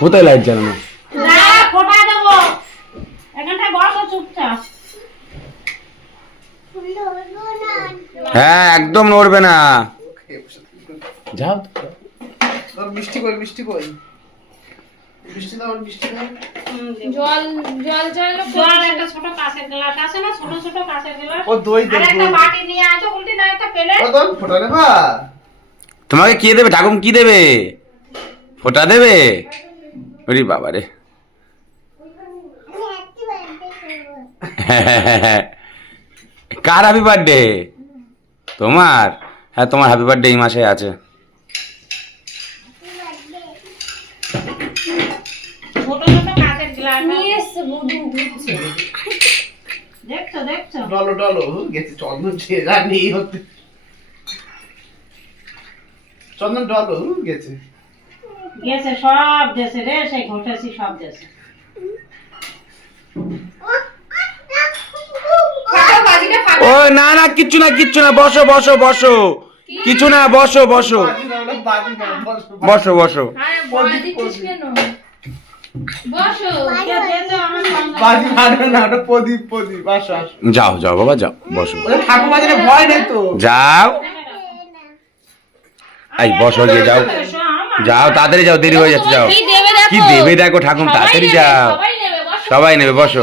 কোথায় লাইট জ্বালানো? হ্যাঁ একদম নড়বে না। যাও মিষ্টি কই মিষ্টি কই মিষ্টি দাও মিষ্টি দাও। জল জল চাইলো জল একটা ছোট কাঁচের গ্লাস আছে না, ছোট ছোট কাঁচের গ্লাস। ও দই দে আর একটা বাটি নিয়ে আসো, উল্টে দাও একটা প্লেট। ও দই ফোটা নেবা। তোমাকে কি দেবে ঠাকুম? কি দেবে? ফোঁটা দেবে? ওরে বাবা রে। কার হ্যাপি বার্থডে? তোমার? হ্যাঁ তোমার হ্যাপি বার্থডে এই মাসে আছে। ছোট ছোট কাঁচের গ্লাস নিয়ে এসছে বুদিন দিচ্ছে। দেখছো দেখছো? ডলো ডলো গেছে চন্দন ছেড়া নেই হতে। চন্দন ডলো গেছে। গেছে সব গেছে রে, সেই ঘটেছি সব গেছে। ফাটাও বাজিটা ফাটাও। ও না না কিচ্ছু না কিচ্ছু না, বসো বসো বসো, কিছু না, বসো বসো বাজি দাও না বাজি দাও বসো। বসো বসো। আরে বড় দিচ্ছিস কেন? বসো। কে দিয়েছে আমার সন্তান? বাজি মারবে না ওটা প্রদীপ প্রদীপ আসো আসো। যাও যাও বাবা যাও, বসো ওই ঠাকুর বাজারে ভয় নেই তো। যাও। এই বসো গিয়ে যাও, যাও তাড়াতাড়ি যাও, দেরি হয়ে যাচ্ছে, যাও। কি দেবে দেখো। কি দেবে দেখো ঠাকুম, সবাই তাড়াতাড়ি নেবে, যাও। সবাই নেবে, বসো। সবাই নেবে, বসো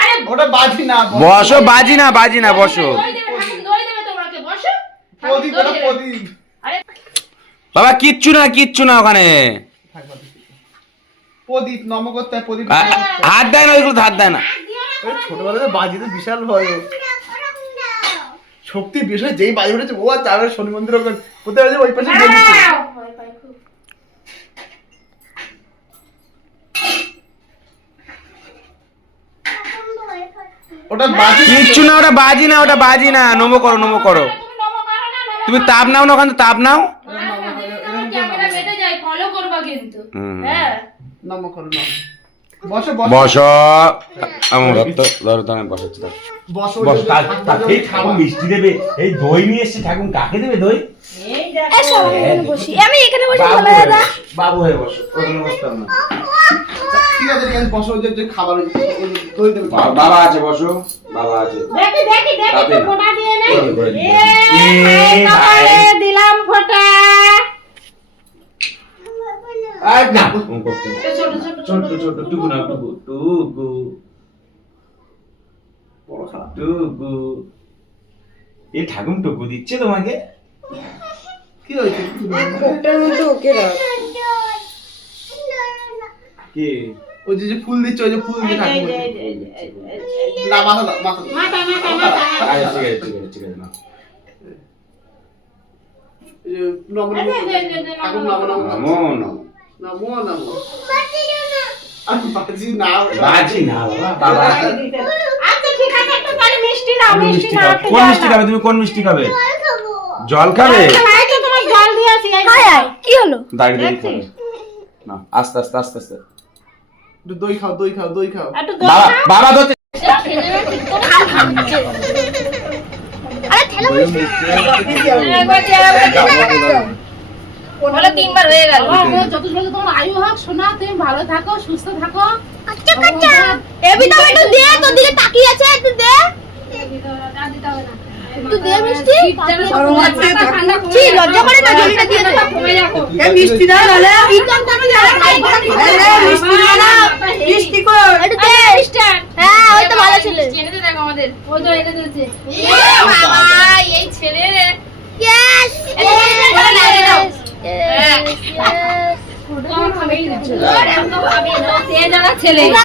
আরে ওটা বাজি না বসো, বাজি না বাজি না, বসো। দই দেবে, ঠাকুর দই দেবে তোমাকে, বসো। ঠাকুর প্রদীপ দই ওটা দেবে। প্রদীপ। আরে বাবা কিচ্ছু না কিচ্ছু না ওখানে। প্রদীপ নম করতে হয় প্রদীপ। হাত দেয় না ওইগুলো, হাত দেয় না। ছোটবেলাতে বাজিতে বিশাল ভয়। শক্তি বিষয় যেই বাজি উঠেছে ও আর চার শনি মন্দির কোথায় আছে ওই পাশে গিয়ে দিচ্ছে। ভয় পাই খুব। ওটা বাজি কিচ্ছু না, ওটা বাজি না, ওটা বাজি না। নমো করো নমো করো। তুমি নমো করো না, নমো তুমি তাপ নাও না ওখানে, তাপ নাও। ক্যামেরা বেঁধে যায়, ফলো করবা কিন্তু। হুম। হ্যাঁ। নম করো নম। বসো বসো বসো। আমার ধরো তো, আমি বসাচ্ছি, ধরো। বসো বসো, এই ঠাকুর মিষ্টি দেবে, এই দই নিয়ে এসছে ঠাকুর, কাকে দেবে দই? এই দেখো। বসি আমি এখানে বসে বাবু ভালো হয়ে দাদা। বসো, বাবু হয়ে বসো, ওখানে বসতাম না। ঠিক আছে ঠিক আছে বসো ওই যে খাবার ওই দই দেবে। বাবা আছে, বসো, বাবা আছে। দেখি দেখি দেখি তাতে তো না। ফোঁটা দিয়ে নে। করে করে দিই। এই কপালে দিলাম ফোঁটা। আর না, ওরকম করতে না। ছোট ছোট ছোট্ট ছোট্ট টুকু না, টুকু টুকু বড় খারাপ। টুকু। এই ঠাকুর টুকু দিচ্ছে তোমাকে? কি হয়েছে? কি? ওই যে যে ফুল দিচ্ছে ওই যে ফুল দিয়ে ঠাকুর বলছে। না মাথা দাও মাথা দাও। মাথা মাথা মাথা। আচ্ছা, ঠিক আছে ঠিক আছে ঠিক আছে, না। এই যে নম নম ঠাকুর নম নম নমো নমো। নমো নমো। আর বাজি না বাজি না বাবা, বাবা। আচ্ছা ঠিক আছে, একটু তাহলে মিষ্টি নাও, কোন মিষ্টি মিষ্টি নাও, খাবে? একটু কোন জল মিষ্টি নাও। খাবে তুমি? কোন মিষ্টি খাবে? জল খাবে? এই তো তোমার জল দিয়েছি, এই কি হলো? দাঁড়িয়ে দাঁড়িয়ে খাবে না, আস্তে আস্তে আস্তে আস্তে। একটু দই খাও দই খাও দই খাও। একটু দই বাবা নাও। বাবা ধরতে। আরে ঠেলা বসে। বলো তিনবার হয়ে গেল। যত যত তোমার আয়ু হোক, সোনা তুমি ভালো থাকো, সুস্থ থাকো। আচ্ছা আচ্ছা এবি তো একটু দে, তোর দিকে তাকিয়ে আছে, একটু দে। একটু দে মিষ্টি। ছি লজ্জা করে না, জলটা দিয়ে দে। এই মিষ্টি দাও নালে একদম কমে যাবে। মিষ্টি দাও না মিষ্টি কর। একটু দে। হ্যাঁ ওই তো ভালো ছেলে। এনে দে দেখো আমাদের। ওই তো এনে দিয়েছে। বাবা এই ছেলে রে। ইয়েস। ছেলে